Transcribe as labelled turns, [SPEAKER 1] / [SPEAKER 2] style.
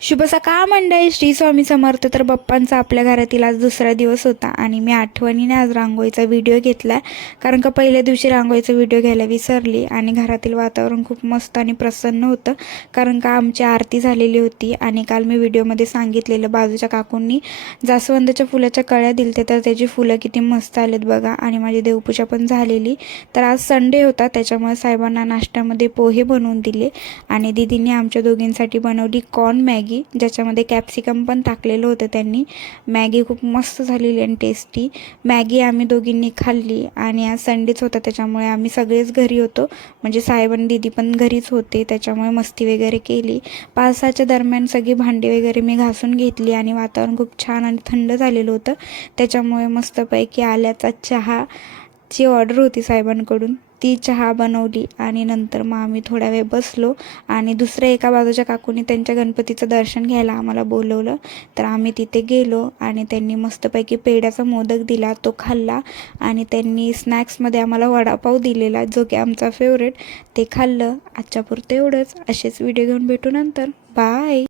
[SPEAKER 1] शुभ सकाळ मंडळी. श्री स्वामी समर्थ तर बाप्पांचा आपल्या घरातील आज दुसरा दिवस होता आणि मी आठवणीने आज रांगोळीचा व्हिडिओ घेतला कारण का पहिल्या दिवशी रांगोळीचा व्हिडिओ घ्यायला विसरली आणि घरातील वातावरण खूप मस्त आणि प्रसन्न होतं. कारण का आमची आरती झालेली होती आणि काल मी व्हिडिओमध्ये सांगितलेलं बाजूच्या काकूंनी जास्वंदाच्या फुलाच्या कळ्या दिलते तर त्याची फुलं किती मस्त आलेत बघा. आणि माझी देवपूजा पण झालेली. तर आज संडे होता त्याच्यामुळे साहेबांना नाश्त्यामध्ये पोहे बनवून दिले आणि दीदींनी आमच्या दोघींसाठी बनवली कॉर्न मॅगी. मॅगी ज्याच्यामध्ये कॅप्सिकम पण टाकलेलं होतं त्यांनी. मॅगी खूप मस्त झालेली आणि टेस्टी मॅगी आम्ही दोघींनी खाल्ली आणि आज संडेच होता त्याच्यामुळे आम्ही सगळेच घरी होतो. म्हणजे साहेब आणि दीदी पण घरीच होते त्याच्यामुळे मस्ती वगैरे केली. पावसाच्या दरम्यान सगळी भांडी वगैरे मी घासून घेतली आणि वातावरण खूप छान आणि थंड झालेलं होतं. त्याच्यामुळे मस्तपैकी आल्याचा चहा ची ऑर्डर होती साहेबांकडून. ती चहा बनवली आणि नंतर मग आम्ही थोडा वेळ बसलो आणि दुसऱ्या एका बाजूच्या काकूने त्यांच्या गणपतीचं दर्शन घ्यायला आम्हाला बोलवलं. तर आम्ही तिथे गेलो आणि त्यांनी मस्तपैकी पेड्याचा मोदक दिला तो खाल्ला आणि त्यांनी स्नॅक्समध्ये आम्हाला वडापाव दिलेला जो की आमचा फेवरेट ते खाल्लं. आजच्या पुरतं एवढंच. असेच व्हिडिओ घेऊन भेटू नंतर. बा